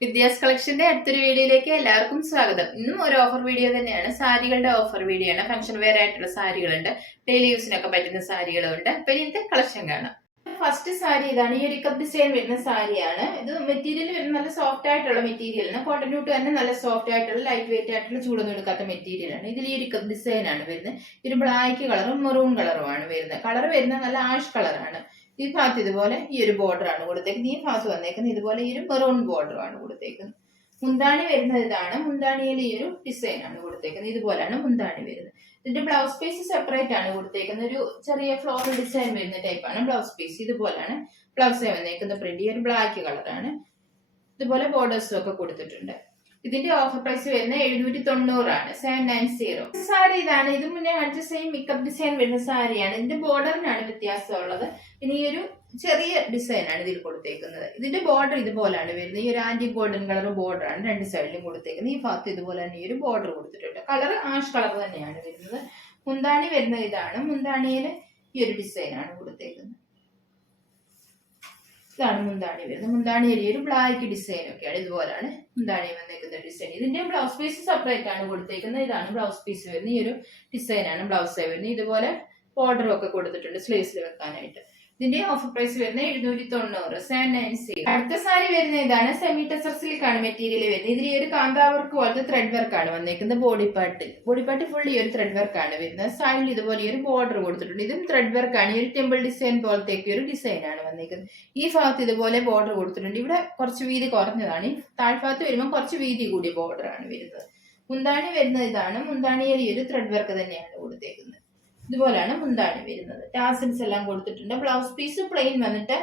വിദ്യാസ് കളക്ഷന്റെ അടുത്തൊരു വീഡിയോയിലേക്ക് എല്ലാവർക്കും സ്വാഗതം. ഇന്നും ഒരു ഓഫർ വീഡിയോ തന്നെയാണ്. സാരികളുടെ ഓഫർ വീഡിയോ ആണ്. ഫംഗ്ഷൻ വെയർ ആയിട്ടുള്ള സാരികളുണ്ട്, ഡെയിലി യൂസിനൊക്കെ പറ്റുന്ന സാരികളുണ്ട്. അപ്പൊ ഇതിന്റെ കളക്ഷൻ കാണാം. ഫസ്റ്റ് സാരി ഇതാണ്. ഈ ഒരു കപ്പ് ഡിസൈൻ വരുന്ന സാരിയാണ്. ഇത് മെറ്റീരിയൽ വരുന്ന നല്ല സോഫ്റ്റ് ആയിട്ടുള്ള മെറ്റീരിയലാണ്. കോട്ടൺ ടൂട്ട് തന്നെ നല്ല സോഫ്റ്റ് ആയിട്ടുള്ള ലൈറ്റ് വെയിറ്റ് ആയിട്ടുള്ള ചൂടൊന്നും എടുക്കാത്ത മെറ്റീരിയൽ ആണ്. ഇതിൽ ഈ ഒരു കപ്പ് ഡിസൈൻ ആണ് വരുന്നത്. ഒരു ബ്ലാക്ക് കളറും മെറൂൺ കളറുമാണ് വരുന്നത്. കളർ വരുന്നത് നല്ല ആഷ് കളറാണ്. ഈ ഭാഗത്ത് ഇതുപോലെ ഈ ഒരു ബോർഡർ ആണ് കൊടുത്തേക്കുന്നത്. ഈ ഭാഗത്ത് വന്നേക്കുന്നത് ഇതുപോലെ ഈ ഒരു മെറൂൺ ബോർഡർ ആണ് കൊടുത്തേക്കുന്നത്. മുന്താണി വരുന്നത് ഇതാണ്. മുന്താണിയിൽ ഈ ഒരു ഡിസൈൻ ആണ് കൊടുത്തേക്കുന്നത്. ഇതുപോലെയാണ് മുന്താണി വരുന്നത്. ഇതിന്റെ ബ്ലൗസ് പീസ് സെപ്പറേറ്റ് ആണ് കൊടുത്തേക്കുന്നത്. ഒരു ചെറിയ ഫ്ലോറൽ ഡിസൈൻ വരുന്ന ടൈപ്പാണ് ബ്ലൗസ് പീസ്. ഇതുപോലെയാണ് ബ്ലൗസ് വന്നേക്കുന്ന പ്രിന്റ്. ഈ ഒരു ബ്ലാക്ക് കളറാണ്. ഇതുപോലെ ബോർഡേഴ്സും ഒക്കെ കൊടുത്തിട്ടുണ്ട്. ഇതിന്റെ ഓഫർ പ്രൈസ് വരുന്നത് 790 ആണ്. 790. സാരി ഇതാണ്. ഇത് മുന്നേ കാണിച്ച സെയിം മേക്കപ്പ് ഡിസൈൻ വരുന്ന സാരിയാണ്. ഇതിന്റെ ബോർഡറിനാണ് വ്യത്യാസമുള്ളത്. പിന്നെ ഈ ഒരു ചെറിയ ഡിസൈൻ ആണ് ഇതിൽ കൊടുത്തേക്കുന്നത്. ഇതിന്റെ ബോർഡർ ഇതുപോലാണ് വരുന്നത്. ഈ ഒരു ആന്റി ഗോൾഡൻ കളർ ബോർഡർ ആണ് രണ്ട് സൈഡിലും കൊടുത്തേക്കുന്നത്. ഈ ഭാഗത്ത് ഇതുപോലെ തന്നെ ഈ ഒരു ബോർഡർ കൊടുത്തിട്ടുണ്ട്. കളർ ആഷ് കളർ തന്നെയാണ് വരുന്നത്. മുന്താണി വരുന്നത് ഇതാണ്. മുന്താണിയിൽ ഈ ഒരു ഡിസൈൻ ആണ് കൊടുത്തേക്കുന്നത്. ഇതാണ് മുന്താണി വരുന്നത്. മുന്താണിയിൽ ഒരു ബ്ലാക്ക് ഡിസൈൻ ഒക്കെയാണ്. ഇതുപോലാണ് മുന്താണി വന്നേക്കുന്ന ഡിസൈൻ. ഇതിന്റെ ബ്ലൗസ് പീസ് സെപ്പറേറ്റ് ആണ് കൊടുത്തേക്കുന്നത്. ഇതാണ് ബ്ലൗസ് പീസ് വരുന്നത്. ഈ ഒരു ഡിസൈൻ ആണ് ബ്ലൗസ് വരുന്നത്. ഇതുപോലെ ബോർഡർ ഒക്കെ കൊടുത്തിട്ടുണ്ട് സ്ലീവ്സിൽ വെക്കാനായിട്ട്. ഇതിന്റെ ഓഫർ പ്രൈസ് വരുന്നത് 790. 790. അടുത്ത സാരി വരുന്നത് ഇതാണ്. സെമി ടെസർ സിൽക്ക് ആണ് മെറ്റീരിയൽ വരുന്നത്. ഇതിൽ ഈ ഒരു കാന്താ വർക്ക് പോലത്തെ ത്രെഡ് വർക്ക് ആണ് വന്നേക്കുന്നത്. ബോഡി പാർട്ട് ഫുൾ ഈ ഒരു ത്രെഡ് വർക്ക് ആണ് വരുന്നത്. സൈഡിൽ ഇതുപോലെ ഈ ഒരു ബോർഡർ കൊടുത്തിട്ടുണ്ട്. ഇതും ത്രെഡ് വർക്ക് ആണ്. ഈ ഒരു ടെമ്പിൾ ഡിസൈൻ പോലത്തേക്ക് ഒരു ഡിസൈൻ ആണ് വന്നേക്കുന്നത്. ഈ ഭാഗത്ത് ഇതുപോലെ ബോർഡർ കൊടുത്തിട്ടുണ്ട്. ഇവിടെ കുറച്ച് വീതി കുറഞ്ഞതാണ്. ഈ താഴ്ഭാഗത്ത് വരുമ്പോൾ കുറച്ച് വീതി കൂടിയ ബോർഡർ ആണ് വരുന്നത്. മുന്താണി വരുന്നത് ഇതാണ്. മുന്താണിയിൽ ഈ ഒരു ത്രെഡ് വർക്ക് തന്നെയാണ് കൊടുത്തേക്കുന്നത്. ഇതുപോലെയാണ് മുന്താണി വരുന്നത്. ടാസിൽസ് എല്ലാം കൊടുത്തിട്ടുണ്ട്. ബ്ലൗസ് പീസ് പ്ലെയിൻ വന്നിട്ട്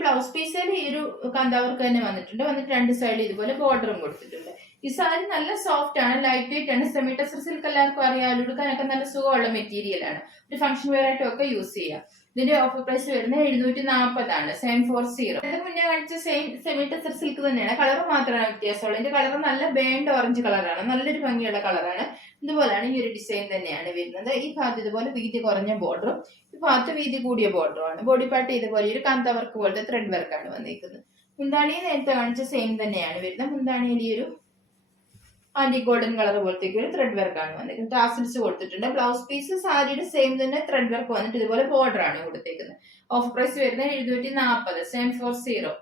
ബ്ലൗസ് പീസിൽ ഈ ഒരു കാന്താവർക്ക് തന്നെ വന്നിട്ടുണ്ട്. രണ്ട് സൈഡിൽ ഇതുപോലെ ബോർഡറും കൊടുത്തിട്ടുണ്ട്. ഈ സാരി നല്ല സോഫ്റ്റ് ആണ്, ലൈറ്റ് വെയിറ്റ് ആണ്. സെമി ടെസർ സിൽക്ക് എല്ലാവർക്കും അറിയാം. ഉടുക്കാനൊക്കെ നല്ല സുഖമുള്ള മെറ്റീരിയൽ ആണ്. ഒരു ഫംഗ്ഷൻ വെയർ ആയിട്ടും ഒക്കെ യൂസ് ചെയ്യാം. ഇതിന്റെ ഓഫർ പ്രൈസ് വരുന്നത് 740 ആണ്. 740. ഇത് മുന്നേ കാണിച്ച സെയിം സെമി ടെസർ സിൽക്ക് തന്നെയാണ്. കളർ മാത്രമാണ് വ്യത്യാസമുള്ളത്. ഇതിന്റെ കളർ നല്ല ബേൺഡ് ഓറഞ്ച് കളറാണ്. നല്ലൊരു ഭംഗിയുള്ള കളറാണ്. ഇതുപോലെയാണ് ഈ ഒരു ഡിസൈൻ തന്നെയാണ് വരുന്നത്. ഈ ഭാഗത്ത് ഇതുപോലെ വീതി കുറഞ്ഞ ബോർഡറും ഈ ഭാഗത്ത് വീതി കൂടിയ ബോർഡറുമാണ്. ബോഡി പാർട്ട് ഇതുപോലെ ഒരു കാന്താ വർക്ക് പോലത്തെ ത്രെഡ് വർക്കാണ് വന്നിരിക്കുന്നത്. മുന്താണി നേരത്തെ കാണിച്ച സെയിം തന്നെയാണ് വരുന്നത്. മുന്താണിയിൽ ഈ ഒരു ആന്റി ഗോൾഡൻ കളർ പോലത്തേക്ക് ഒരു ത്രെഡ് വർക്ക് ആണ് വന്നിരിക്കുന്നത്. ടാസിൽസ് കൊടുത്തിട്ടുണ്ട്. ബ്ലൗസ് പീസ് സാരിയുടെ സെയിം തന്നെ ത്രെഡ് വർക്ക് വന്നിട്ട് ഇതുപോലെ ബോർഡർ ആണ് കൊടുത്തേക്കുന്നത്. ഓഫർ പ്രൈസ് വരുന്നത് 740. 740.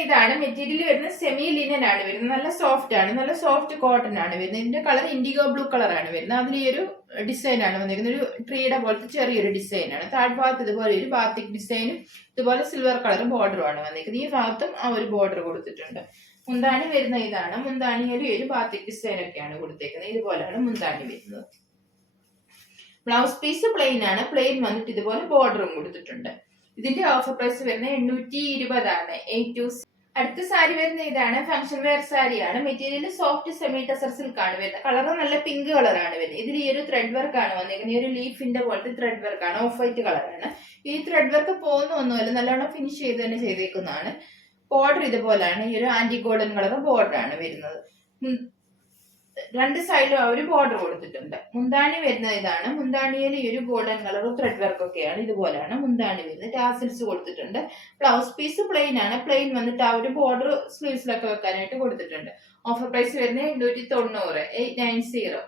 ഇതാണ് മെറ്റീരിയൽ വരുന്നത്. സെമി ലിനൻ ആണ് വരുന്നത്. നല്ല സോഫ്റ്റ് ആണ്. നല്ല സോഫ്റ്റ് കോട്ടൺ ആണ് വരുന്നത്. ഇതിന്റെ കളർ ഇൻഡിഗോ ബ്ലൂ കളർ ആണ് വരുന്നത്. അതിൽ ഈ ഒരു ഡിസൈൻ ആണ് വന്നിരിക്കുന്നത്. ഒരു ട്രീയുടെ പോലത്തെ ചെറിയൊരു ഡിസൈൻ ആണ്. താഴ്ഭാഗത്ത് ഇതുപോലെ ഒരു ബാത്തിക് ഡിസൈനും ഇതുപോലെ സിൽവർ കളർ ബോർഡറും ആണ് വന്നിരിക്കുന്നത്. ഈ ഭാഗത്തും ആ ഒരു ബോർഡർ കൊടുത്തിട്ടുണ്ട്. മുന്താണി വരുന്ന ഇതാണ്. മുന്താണിയിൽ ഒരു ബാത്തിക് ഡിസൈൻ ഒക്കെയാണ് കൊടുത്തേക്കുന്നത്. ഇതുപോലെയാണ് മുന്താണി വരുന്നത്. ബ്ലൗസ് പീസ് പ്ലെയിൻ ആണ്. പ്ലെയിൻ വന്നിട്ട് ഇതുപോലെ ബോർഡറും കൊടുത്തിട്ടുണ്ട്. ഇതിന്റെ ഓഫർ പ്രൈസ് വരുന്നത് 820 ആണ്. 820. അടുത്ത സാരി വരുന്ന ഇതാണ്. ഫംഗ്ഷൻ വെയർ സാരിയാണ്. Material soft semi tussar silk ആണ് വരുന്നത്. കളർ നല്ല പിങ്ക് കളറാണ് വരുന്നത്. ഇതിൽ ഈ ഒരു ത്രെഡ് വർക്ക് ആണ് വന്നിരിക്കുന്നത്. ഈ ഒരു ലീഫിന്റെ പോലത്തെ ത്രെഡ് വർക്ക് ആണ്. ഓഫ് വൈറ്റ് കളറാണ്. ഈ ത്രെഡ് വർക്ക് പോകുന്നൊന്നുമല്ല, നല്ലോണം ഫിനിഷ് ചെയ്ത് തന്നെ ചെയ്തേക്കുന്നതാണ്. ബോർഡർ ഇതുപോലാണ്. ഈ ഒരു ആന്റി ഗോൾഡൻ കളർ ബോർഡർ ആണ് വരുന്നത്. രണ്ട് സൈഡിലും ആ ഒരു ബോർഡർ കൊടുത്തിട്ടുണ്ട്. മുന്താണി വരുന്നത് ഇതാണ്. മുന്താണിയിൽ ഈ ഒരു ഗോൾഡൻ കളർ ത്രെഡ് വർക്ക് ഒക്കെയാണ്. ഇതുപോലെയാണ് മുന്താണി വരുന്നത്. ടാസിൽസ് കൊടുത്തിട്ടുണ്ട്. ബ്ലൗസ് പീസ് പ്ലെയിൻ ആണ്. പ്ലെയിൻ വന്നിട്ട് ആ ഒരു ബോർഡർ സ്ലീവ്സിലൊക്കെ വെക്കാനായിട്ട് കൊടുത്തിട്ടുണ്ട്. ഓഫർ പ്രൈസ് വരുന്നത് 890. 890.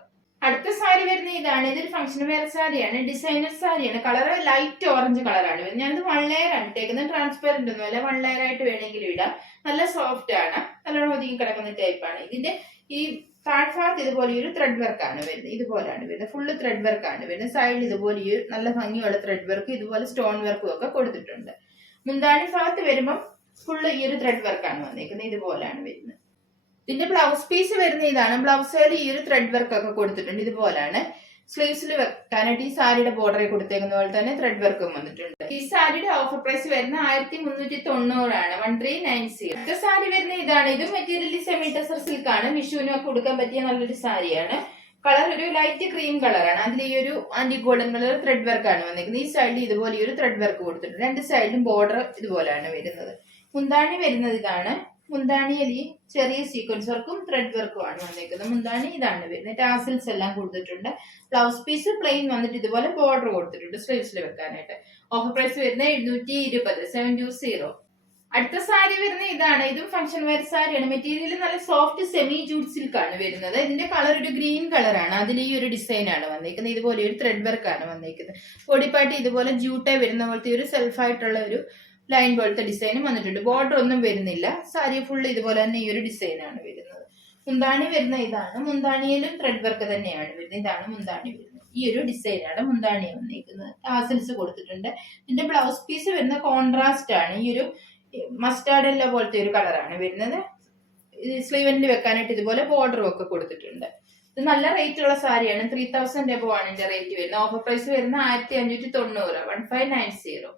അടുത്ത സാരി വരുന്ന ഇതാണ്. ഇതൊരു ഫംഗ്ഷൻ വെയർ സാരിയാണ്. ഡിസൈനർ സാരിയാണ്. കളർ ലൈറ്റ് ഓറഞ്ച് കളറാണ് വരുന്നത്. ഞാനിത് 1 ലെയർ ആണ് ഇട്ടേക്കുന്നത്. ട്രാൻസ്പെറന്റ് ഒന്നുമല്ല. 1 ലെയർ ആയിട്ട് വേണമെങ്കിലും ഇടാം. നല്ല സോഫ്റ്റ് ആണ്. നല്ലോണം ഒതുങ്ങി കിടക്കുന്ന ടൈപ്പാണ്. ഇതിന്റെ ഈ താഴ്ഭാഗത്ത് ഇതുപോലെ ഒരു ത്രെഡ് വർക്ക് ആണ് വരുന്നത്. ഇതുപോലെയാണ് വരുന്നത്. ഫുള്ള് ത്രെഡ് വർക്ക് ആണ് വരുന്നത്. സൈഡിൽ ഇതുപോലെ ഈ നല്ല ഭംഗിയുള്ള ത്രെഡ് വർക്ക്, ഇതുപോലെ സ്റ്റോൺ വർക്കും ഒക്കെ കൊടുത്തിട്ടുണ്ട്. മുന്താണി ഭാഗത്ത് വരുമ്പോൾ ഫുള്ള് ഈ ഒരു ത്രെഡ് വർക്ക് ആണ് വന്നിരിക്കുന്നത്. ഇതുപോലെയാണ് വരുന്നത്. ഇതിന്റെ ബ്ലൗസ് പീസ് വരുന്ന ഇതാണ്. ബ്ലൗസിൽ ഈ ഒരു ത്രെഡ് വർക്ക് ഒക്കെ കൊടുത്തിട്ടുണ്ട്. ഇതുപോലാണ് സ്ലീവ്സിൽ വെക്കാനായിട്ട് ഈ സാരിയുടെ ബോർഡറിൽ കൊടുത്തേക്കുന്ന പോലെ തന്നെ ത്രെഡ് വർക്കും വന്നിട്ടുണ്ട്. ഈ സാരിയുടെ ഓഫർ പ്രൈസ് വരുന്ന 1390 ആണ്. 1390. അടുത്ത സാരി വരുന്ന ഇതാണ്. ഇത് മെറ്റീരിയൽ സെമി ടെസർ സിൽക്ക് ആണ്. വിഷുവിനൊക്കെ കൊടുക്കാൻ പറ്റിയ നല്ലൊരു സാരിയാണ്. കളർ ഒരു ലൈറ്റ് ക്രീം കളറാണ്. അതിൽ ഈ ഒരു ആന്റി ഗോൾഡൻ കളർ ത്രെഡ് വർക്ക് ആണ് വന്നിരിക്കുന്നത്. ഈ സൈഡിൽ ഇതുപോലെ ഈ ഒരു ത്രെഡ് വർക്ക് കൊടുത്തിട്ടുണ്ട്. രണ്ട് സൈഡിലും ബോർഡർ ഇതുപോലെയാണ് വരുന്നത്. മുന്താണി വരുന്നത് ഇതാണ്. മുന്താണിയിൽ ഈ ചെറിയ സീക്വൻസ് വർക്കും ത്രെഡ് വർക്കും ആണ് വന്നിരിക്കുന്നത്. മുന്താണി ഇതാണ് വരുന്നത്. ടാസിൽസ് എല്ലാം കൊടുത്തിട്ടുണ്ട്. ബ്ലൗസ് പീസ് പ്ലെയിൻ വന്നിട്ട് ഇതുപോലെ ബോർഡർ കൊടുത്തിട്ടുണ്ട് സ്ലീവ്സിൽ വെക്കാനായിട്ട്. ഓഫർ പ്രൈസ് വരുന്നത് 720. 720. അടുത്ത സാരി വരുന്ന ഇതാണ്. ഇതും ഫംഗ്ഷൻ വെയർ സാരിയാണ്. മെറ്റീരിയൽ നല്ല സോഫ്റ്റ് സെമി ജൂട്ട് സിൽക്ക് ആണ് വരുന്നത്. ഇതിന്റെ കളർ ഒരു ഗ്രീൻ കളറാണ്. അതിൽ ഈ ഒരു ഡിസൈൻ ആണ് വന്നിരിക്കുന്നത്. ഇതുപോലെ ഒരു ത്രെഡ് വർക്ക് ആണ് വന്നിരിക്കുന്നത്. ബോഡി പാർട്ട് ഇതുപോലെ ജൂട്ടായി വരുന്ന പോലത്തെ ഒരു സെൽഫായിട്ടുള്ള ഒരു ലൈൻ പോലത്തെ ഡിസൈനും വന്നിട്ടുണ്ട്. ബോർഡർ ഒന്നും വരുന്നില്ല. സാരി ഫുൾ ഇതുപോലെ തന്നെ ഈ ഒരു ഡിസൈൻ ആണ് വരുന്നത്. മുന്താണി വരുന്ന ഇതാണ്. മുന്താണിയിലും ത്രെഡ് വർക്ക് തന്നെയാണ് വരുന്നത്. ഇതാണ് മുന്താണി വരുന്നത്. ഈ ഒരു ഡിസൈനാണ് മുന്താണി വന്നിരിക്കുന്നത്. ടാസൽസ് കൊടുത്തിട്ടുണ്ട്. ഇതിന്റെ ബ്ലൗസ് പീസ് വരുന്ന കോൺട്രാസ്റ്റ് ആണ്. ഈ ഒരു മസ്റ്റാർഡ് യെല്ലോ പോലത്തെ ഒരു കളറാണ് വരുന്നത്. സ്ലീവനിൽ വെക്കാനായിട്ട് ഇതുപോലെ ബോർഡറും ഒക്കെ കൊടുത്തിട്ടുണ്ട്. ഇത് നല്ല റേറ്റ് ഉള്ള സാരിയാണ്. 3000 എബോ ആണ് ഇതിന്റെ റേറ്റ് വരുന്നത്. ഓഫർ പ്രൈസ് വരുന്ന 1590, 1590.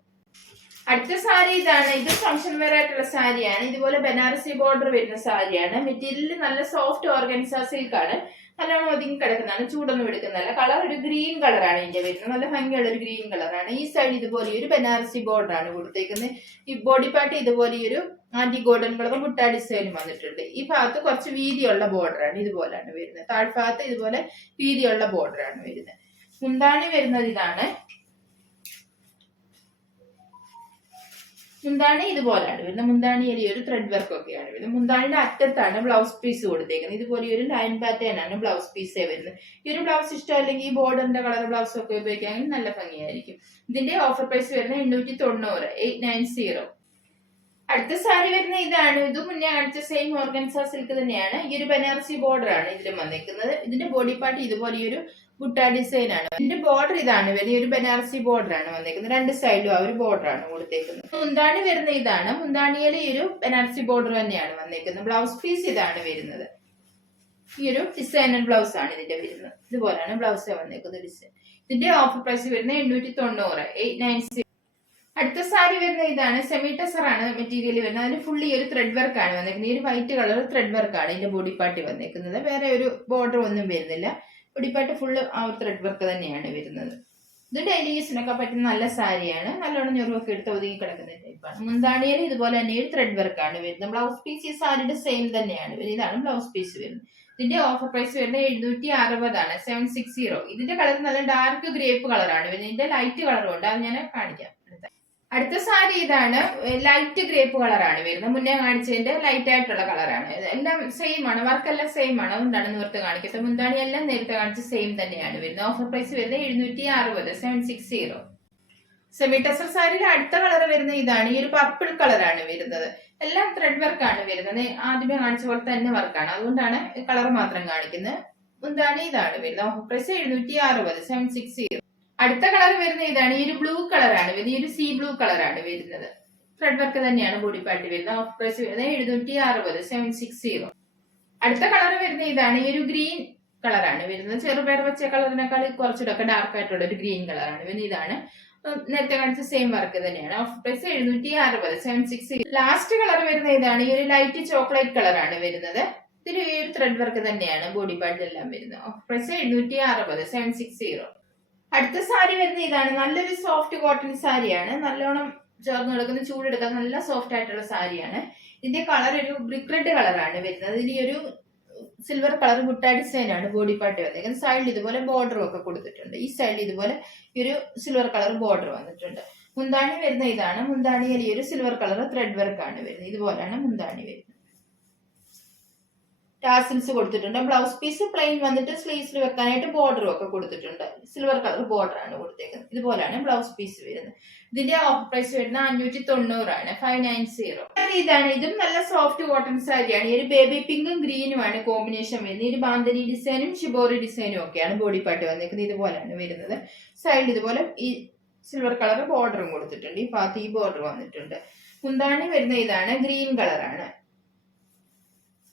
അടുത്ത സാരി ഇതാണ്. ഇത് ഫംഗ്ഷൻ വെയർ ആയിട്ടുള്ള സാരിയാണ്. ഇതുപോലെ ബനാറസി ബോർഡർ വരുന്ന സാരിയാണ്. മെറ്റീരിയൽ നല്ല സോഫ്റ്റ് ഓർഗൻസ സിൽക്ക് ആണ്. നല്ലോണം ഒതുങ്ങി കിടക്കുന്നതാണ്. ചൂടൊന്നും എടുക്കുന്നതല്ല. കളർ ഒരു ഗ്രീൻ കളറാണ് ഇതിന്റെ വരുന്നത്. നല്ല ഭംഗിയുള്ള ഒരു ഗ്രീൻ കളറാണ്. ഈ സൈഡ് ഇതുപോലെ ഒരു ബനാറസി ബോർഡർ ആണ് കൊടുത്തേക്കുന്നത്. ഈ ബോഡി പാർട്ട് ഇതുപോലെ ഒരു ആന്റി ഗോൾഡൻ കളർ മുട്ട ഡിസൈൻ വന്നിട്ടുണ്ട്. ഈ ഭാഗത്ത് കുറച്ച് വീതിയുള്ള ബോർഡർ ആണ്. ഇതുപോലെയാണ് വരുന്നത്. താഴ്ഭാഗത്ത് ഇതുപോലെ വീതിയുള്ള ബോർഡർ ആണ് വരുന്നത്. മുന്താണി വരുന്നത് ഇതാണ്. മുന്താണി ഇതുപോലെയാണ് വരുന്നത്. മുന്താണിയിൽ ഒരു ത്രെഡ് വർക്ക് ഒക്കെയാണ് വരുന്നത്. മുന്താണിയുടെ അറ്റത്താണ് ബ്ലൗസ് പീസ് കൊടുത്തേക്കുന്നത്. ഇതുപോലെ ഒരു ലൈൻ പാറ്റേൺ ആണ് ബ്ലൗസ് പീസേ വരുന്നത്. ഈ ഒരു ബ്ലൗസ് ഇഷ്ടം അല്ലെങ്കിൽ ഈ ബോർഡറിന്റെ കളർ ബ്ലൗസ് ഒക്കെ ഉപയോഗിക്കുകയാണെങ്കിൽ നല്ല ഭംഗിയായിരിക്കും. ഇതിന്റെ ഓഫർ പ്രൈസ് വരുന്നത് 890, 890. അടുത്ത സാരി വരുന്ന ഇതാണ്. ഇത് മുന്നേ കാണിച്ച സെയിം ഓർഗൻസ സിൽക്ക് തന്നെയാണ്. ഈ ഒരു ബനാറസി ബോർഡർ ആണ് ഇതിലും വന്നിരിക്കുന്നത്. ഇതിന്റെ ബോഡി പാർട്ട് ഇതുപോലെ ഈ ഒരു ബുട്ട ഡിസൈൻ ആണ്. ഇതിന്റെ ബോർഡർ ഇതാണ് വരുന്നത്. ഒരു ബനാറസി ബോർഡർ ആണ് വന്നിരിക്കുന്നത്. രണ്ട് സൈഡിലും ആ ഒരു ബോർഡർ ആണ് കൊടുത്തേക്കുന്നത്. മുന്താണി വരുന്ന ഇതാണ്. മുന്താണിയിൽ ഈ ഒരു ബനാറസി ബോർഡർ തന്നെയാണ് വന്നിരിക്കുന്നത്. ബ്ലൗസ് പീസ് ഇതാണ് വരുന്നത്. ഈ ഒരു ഡിസൈനർ ബ്ലൗസ് ആണ് ഇതിന്റെ വരുന്നത്. ഇതുപോലെയാണ് ബ്ലൗസ് വന്നിരിക്കുന്നത് ഡിസൈൻ. ഇതിന്റെ ഓഫർ പ്രൈസ് വരുന്നത് 890, 890. അടുത്ത സാരി വരുന്ന ഇതാണ്. സെമി ടെസർ ആണ് മെറ്റീരിയൽ വരുന്നത്. അതിന് ഫുള്ളി ഒരു ത്രെഡ് വർക്ക് ആണ് വന്നിരിക്കുന്നത്. ഈ ഒരു വൈറ്റ് കളർ ത്രെഡ് വർക്ക് ആണ് ഇതിന്റെ ബോഡി പാർട്ടി വന്നിരിക്കുന്നത്. വേറെ ഒരു ബോർഡർ ഒന്നും വരുന്നില്ല. ബോഡി പാർട്ട് ഫുള്ള് ആ ഒരു ത്രെഡ് വർക്ക് തന്നെയാണ് വരുന്നത്. ഇത് ഡെയിലി യൂസിനൊക്കെ പറ്റുന്ന നല്ല സാരിയാണ്. നല്ലോണം ഞൊറുവൊക്കെ എടുത്ത് ഒതുങ്ങി കിടക്കുന്ന ടൈപ്പാണ്. മുന്താണിയിൽ ഇതുപോലെ തന്നെ ഒരു ത്രെഡ് വർക്ക് ആണ് വരുന്നത്. ബ്ലൗസ് പീസ് ഈ സാരിയുടെ സെയിം തന്നെയാണ് വരുന്നത്. ഇതാണ് ബ്ലൗസ് പീസ് വരുന്നത്. ഇതിന്റെ ഓഫർ പ്രൈസ് വരുന്നത് 760 ആണ്, 760. ഇതിന്റെ കളർ നല്ല ഡാർക്ക് ഗ്രേപ്പ് കളറാണ് വരുന്നത്. ഇതിന്റെ ലൈറ്റ് കളറും ഉണ്ട്. അത് ഞാൻ കാണിക്കാം. അടുത്ത സാരി ഇതാണ്. ലൈറ്റ് ഗ്രേപ്പ് കളറാണ് വരുന്നത്. മുന്നേ കാണിച്ചതിന്റെ ലൈറ്റ് ആയിട്ടുള്ള കളറാണ്. എല്ലാം സെയിം ആണ്. വർക്കെല്ലാം സെയിം ആണ്. അതുകൊണ്ടാണ് നിവർത്ത് കാണിക്കുന്നത്. മുന്താണി എല്ലാം നേരത്തെ കാണിച്ച സെയിം തന്നെയാണ് വരുന്നത്. ഓഫർ പ്രൈസ് വരുന്നത് 760, 760. സെമി ടെസർ സാരിയിൽ അടുത്ത കളർ വരുന്നത് ഇതാണ്. ഈ ഒരു പർപ്പിൾ കളറാണ് വരുന്നത്. എല്ലാം ത്രെഡ് വർക്ക് ആണ് വരുന്നത്. ആദ്യമേ കാണിച്ച പോലെ തന്നെ വർക്കാണ്. അതുകൊണ്ടാണ് കളർ മാത്രം കാണിക്കുന്നത്. മുന്താണി ഇതാണ് വരുന്നത്. Offer price 760, 760. അടുത്ത കളർ വരുന്ന ഇതാണ്. ഈ ഒരു ബ്ലൂ കളറാണ് വരുന്നത്. ഈ ഒരു സീ ബ്ലൂ കളറാണ് വരുന്നത്. ത്രെഡ് വർക്ക് തന്നെയാണ് ബോഡി പാർട്ടി വരുന്നത്. ഓഫ് പ്രൈസ് വരുന്നത് 760, 760. അടുത്ത കളർ വരുന്ന ഇതാണ്. ഈ ഒരു ഗ്രീൻ കളറാണ് വരുന്നത്. ചെറുപയർ വെച്ച കളറിനേക്കാൾ കുറച്ചുകൂടെ ഡാർക്ക് ആയിട്ടുള്ള ഒരു ഗ്രീൻ കളറാണ് വരുന്നത്. ഇതാണ് നേരത്തെ കാണിച്ച സെയിം വർക്ക് തന്നെയാണ്. Off price 760, 760. ലാസ്റ്റ് കളർ വരുന്ന ഇതാണ്. ഈ ഒരു ലൈറ്റ് ചോക്ലേറ്റ് കളറാണ് വരുന്നത്. ഇതിൽ ഈ ഒരു ത്രെഡ് വർക്ക് തന്നെയാണ് ബോഡി പാർട്ടിലെല്ലാം വരുന്നത്. Off price 760, 760. അടുത്ത സാരി വരുന്ന ഇതാണ്. നല്ലൊരു സോഫ്റ്റ് കോട്ടൺ സാരിയാണ്. നല്ലോണം ചേർന്ന് കിടക്കുന്ന ചൂടെടുക്കാൻ നല്ല സോഫ്റ്റ് ആയിട്ടുള്ള സാരിയാണ്. ഇതിന്റെ കളർ ഒരു ബ്രിക്ക് റെഡ് കളറാണ് വരുന്നത്. ഇതിൽ ഒരു സിൽവർ കളർ മുട്ട ഡിസൈൻ ആണ് ബോഡി പാർട്ടി വന്നിരിക്കുന്നത്. സൈഡിൽ ഇതുപോലെ ബോർഡറും ഒക്കെ കൊടുത്തിട്ടുണ്ട്. ഈ സൈഡിൽ ഇതുപോലെ ഒരു സിൽവർ കളർ ബോർഡർ വന്നിട്ടുണ്ട്. മുന്താണി വരുന്ന ഇതാണ്. മുന്താണിയിൽ ഈ ഒരു സിൽവർ കളർ ത്രെഡ് വർക്ക് ആണ് വരുന്നത്. ഇതുപോലെയാണ് മുന്താണി വരുന്നത്. ടാസിൽസ് കൊടുത്തിട്ടുണ്ട്. ബ്ലൗസ് പീസ് പ്ലെയിൻ വന്നിട്ട് സ്ലീവ്സിൽ വെക്കാനായിട്ട് ബോർഡറും ഒക്കെ കൊടുത്തിട്ടുണ്ട്. സിൽവർ കളർ ബോർഡർ ആണ് കൊടുത്തേക്കുന്നത്. ഇതുപോലെയാണ് ബ്ലൗസ് പീസ് വരുന്നത്. ഇതിന്റെ ഓഫർ പ്രൈസ് വരുന്നത് 590 ആണ്, 590. ഇതാണ്. ഇതും നല്ല സോഫ്റ്റ് കോട്ടൺ സാരിയാണ്. ഈ ഒരു ബേബി പിങ്കും ഗ്രീനും ആണ് കോമ്പിനേഷൻ വരുന്നത്. ഈ ഒരു ബാന്ദനി ഡിസൈനും ഷിബോറി ഡിസൈനും ഒക്കെയാണ് ബോഡി പാർട്ട് വന്നിരിക്കുന്നത്. ഇതുപോലെയാണ് വരുന്നത്. സൈഡിൽ ഇതുപോലെ ഈ സിൽവർ കളർ ബോർഡറും കൊടുത്തിട്ടുണ്ട്. ഈ ഭാഗത്ത് ഈ ബോർഡർ വന്നിട്ടുണ്ട്. മുന്താണി വരുന്ന ഇതാണ്. ഗ്രീൻ കളറാണ്.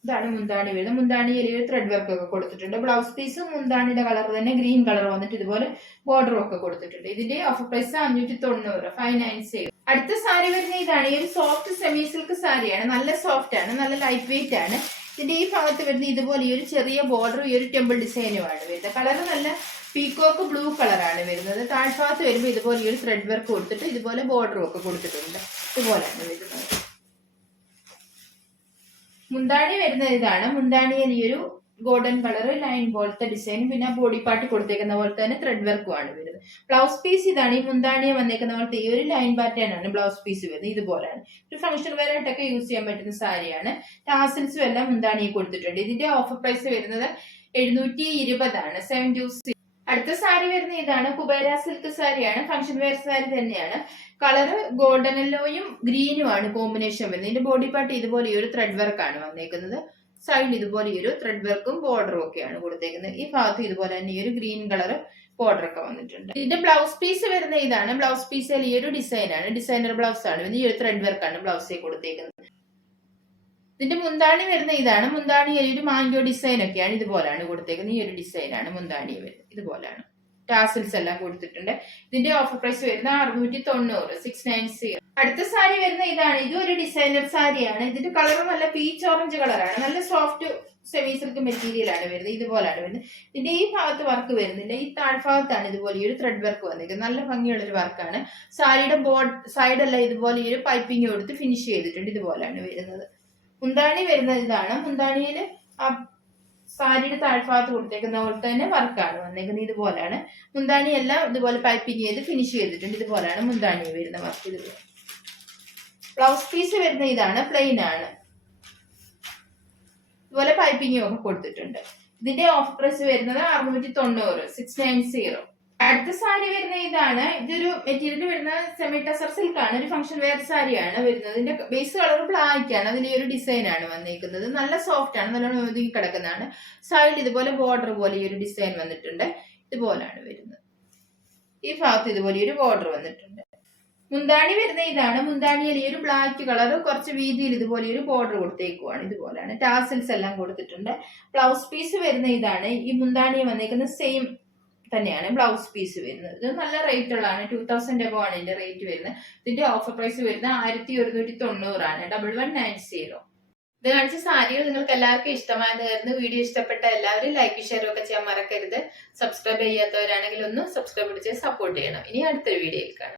ഇതാണ് മുന്താണി വരുന്നത്. മുന്താണിയിൽ ഒരു ത്രെഡ് വർക്ക് ഒക്കെ കൊടുത്തിട്ടുണ്ട്. ബ്ലൗസ് പീസും മുന്താണിയുടെ കളർ തന്നെ ഗ്രീൻ കളർ വന്നിട്ട് ഇതുപോലെ ബോർഡറും ഒക്കെ കൊടുത്തിട്ടുണ്ട്. ഇതിന്റെ ഓഫർ പ്രൈസ് 590, 590. അടുത്ത സാരി വരുന്ന ഇതാണ്. ഈ ഒരു സോഫ്റ്റ് സെമി സിൽക്ക് സാരിയാണ്. നല്ല സോഫ്റ്റ് ആണ്. നല്ല ലൈറ്റ് വെയിറ്റ് ആണ്. ഇതിന്റെ ഈ ഭാഗത്ത് വരുന്ന ഇതുപോലെ ഈ ഒരു ചെറിയ ബോർഡറും ഈ ഒരു ടെമ്പിൾ ഡിസൈനുമാണ് വരുന്നത്. കളർ നല്ല പീക്കോക്ക് ബ്ലൂ കളറാണ് വരുന്നത്. താഴ്ഭാഗത്ത് വരുമ്പോൾ ഇതുപോലെ ഈ ഒരു ത്രെഡ് വർക്ക് കൊടുത്തിട്ട് ഇതുപോലെ ബോർഡറും ഒക്കെ കൊടുത്തിട്ടുണ്ട്. ഇതുപോലെയാണ് വരുന്നത്. മുന്താണി വരുന്നത് ഇതാണ്. മുന്താണിയിൽ ഈ ഒരു ഗോൾഡൻ കളർ ലൈൻ പോലത്തെ ഡിസൈൻ, പിന്നെ ബോഡി പാർട്ടി കൊടുത്തേക്കുന്ന പോലെ തന്നെ ത്രെഡ് വർക്കും ആണ് വരുന്നത്. വരുന്നത്. ബ്ലൗസ് പീസ് ഇതാണ്. ഈ മുന്താണിയെ വന്നേക്കുന്ന പോലത്തെ ഈ ഒരു ലൈൻ പാറ്റേൺ ആണ് ബ്ലൗസ് പീസ് വരുന്നത്. ഇതുപോലെയാണ്. ഒരു ഫംഗ്ഷൻ വെയർ ആയിട്ടൊക്കെ യൂസ് ചെയ്യാൻ പറ്റുന്ന സാരിയാണ്. ടാസൽസും എല്ലാം മുന്താണിയെ കൊടുത്തിട്ടുണ്ട്. ഇതിന്റെ ഓഫർ പ്രൈസ് വരുന്നത് 720 ആണ്. 720. അടുത്ത സാരി വരുന്ന ഇതാണ്. കുബേര സിൽക്ക് സാരിയാണ്. ഫംഗ്ഷൻ വെയർ സാരി തന്നെയാണ്. കളറ് ഗോൾഡൻ യെല്ലോയും ഗ്രീനും ആണ് കോമ്പിനേഷൻ വരുന്നത്. ഇതിന്റെ ബോഡി പാർട്ട് ഇതുപോലെ ഒരു ത്രെഡ് വർക്ക് ആണ് വന്നേക്കുന്നത്. സൈഡിൽ ഇതുപോലെ ഒരു ത്രെഡ് വർക്കും ബോർഡറും ഒക്കെയാണ് കൊടുത്തേക്കുന്നത്. ഈ ഭാഗത്ത് ഇതുപോലെ തന്നെ ഈ ഒരു ഗ്രീൻ കളർ ബോർഡർ ഒക്കെ വന്നിട്ടുണ്ട്. ഇതിന്റെ ബ്ലൗസ് പീസ് വരുന്ന ഇതാണ്. ബ്ലൗസ് പീസിൽ ഈ ഒരു ഡിസൈൻ ആണ്. ഡിസൈനർ ബ്ലൗസ് ആണ്. ഈ ഒരു ത്രെഡ് വർക്കാണ് ബ്ലൗസിൽ കൊടുത്തേക്കുന്നത്. ഇതിന്റെ മുന്താണി വരുന്ന ഇതാണ്. മുന്താണി ഒരു മാംഗോ ഡിസൈൻ ഒക്കെയാണ്. ഇതുപോലാണ് കൊടുത്തേക്കുന്നത്. ഈ ഒരു ഡിസൈൻ ആണ് മുന്താണി വരുന്നത്. ഇതുപോലാണ്. ടാസിൽസ് എല്ലാം കൊടുത്തിട്ടുണ്ട്. ഇതിന്റെ ഓഫർ പ്രൈസ് വരുന്ന 690, 690. അടുത്ത സാരി വരുന്ന ഇതാണ്. ഇതും ഒരു ഡിസൈനർ സാരിയാണ്. ഇതിന്റെ കളർ നല്ല പീച്ച് ഓറഞ്ച് കളറാണ്. നല്ല സോഫ്റ്റ് സെമി സിൽക്ക് മെറ്റീരിയൽ ആണ് വരുന്നത്. ഇതുപോലാണ് വരുന്നത്. ഇതിന്റെ ഈ ഭാഗത്ത് വർക്ക് വരുന്നില്ല. ഈ താഴ്ഭാഗത്താണ് ഇതുപോലെ ഒരു ത്രെഡ് വർക്ക് വന്നിരിക്കുന്നത്. നല്ല ഭംഗിയുള്ള ഒരു വർക്കാണ്. സാരിയുടെ സൈഡെല്ലാം ഇതുപോലെ ഒരു പൈപ്പിംഗ് കൊടുത്ത് ഫിനിഷ് ചെയ്തിട്ടുണ്ട്. ഇതുപോലാണ് വരുന്നത്. മുന്താണി വരുന്നത് ഇതാണ്. മുന്താണിയിൽ ആ സാരിയുടെ താഴ്ഭാഗത്ത് കൊടുത്തേക്കുന്ന പോലെ തന്നെ വർക്കാണ് വന്നേക്കുന്നത്. ഇതുപോലാണ് മുന്താണി എല്ലാം ഇതുപോലെ പൈപ്പിംഗ് ചെയ്ത് ഫിനിഷ് ചെയ്തിട്ടുണ്ട്. ഇതുപോലാണ് മുന്താണി വരുന്ന വർക്ക്. ഇതുപോലെ ബ്ലൗസ് പീസ് വരുന്ന ഇതാണ്. പ്ലെയിൻ ആണ്. ഇതുപോലെ പൈപ്പിംഗ് ഒക്കെ കൊടുത്തിട്ടുണ്ട്. ഇതിന്റെ ഓഫർ പ്രൈസ് വരുന്നത് 690, 690. അടുത്ത സാരി വരുന്ന ഇതാണ്. ഇതൊരു മെറ്റീരിയൽ വരുന്ന സെമി ടസർ സിൽക്ക് ആണ്. ഒരു ഫംഗ്ഷൻ വെയർ സാരിയാണ് വരുന്നത്. ഇതിന്റെ ബേസ് കളർ ബ്ലാക്ക് ആണ്. അതിൽ ഈ ഒരു ഡിസൈൻ ആണ് വന്നിരിക്കുന്നത്. നല്ല സോഫ്റ്റ് ആണ്. നല്ലോണം ഒതുങ്ങി കിടക്കുന്നതാണ്. സൈഡിൽ ഇതുപോലെ ബോർഡർ പോലെ ഈ ഒരു ഡിസൈൻ വന്നിട്ടുണ്ട്. ഇതുപോലാണ് വരുന്നത്. ഈ ഭാഗത്ത് ഇതുപോലെ ഒരു ബോർഡർ വന്നിട്ടുണ്ട്. മുന്താണി വരുന്ന ഇതാണ്. മുന്താണിയിൽ ഈ ഒരു ബ്ലാക്ക് കളർ കുറച്ച് വീതിയിൽ ഇതുപോലെ ഒരു ബോർഡർ കൊടുത്തേക്കുവാണ്. ഇതുപോലാണ്. ടാസിൽസ് എല്ലാം കൊടുത്തിട്ടുണ്ട്. ബ്ലൗസ് പീസ് വരുന്ന ഇതാണ്. ഈ മുന്താണി വന്നേക്കുന്ന സെയിം തന്നെയാണ് ബ്ലൗസ് പീസ് വരുന്നത്. ഇത് നല്ല റേറ്റ് ഉള്ളതാണ്. 2000 എബോ ആണ് ഇതിന്റെ റേറ്റ് വരുന്നത്. ഇതിന്റെ ഓഫർ പ്രൈസ് വരുന്നത് 1190 ആണ്. 1190. ഇത് കാണിച്ച സാരികൾ നിങ്ങൾക്ക് എല്ലാവർക്കും ഇഷ്ടമായെന്ന് കരുതുന്നു. വീഡിയോ ഇഷ്ടപ്പെട്ട എല്ലാവരും ലൈക്ക് ഷെയർ ഒക്കെ ചെയ്യാൻ മറക്കരുത്. സബ്സ്ക്രൈബ് ചെയ്യാത്തവരാണെങ്കിൽ ഒന്ന് സബ്സ്ക്രൈബ് ചെയ്ത് സപ്പോർട്ട് ചെയ്യണം. ഇനി അടുത്തൊരു വീഡിയോയിൽ കാണാം.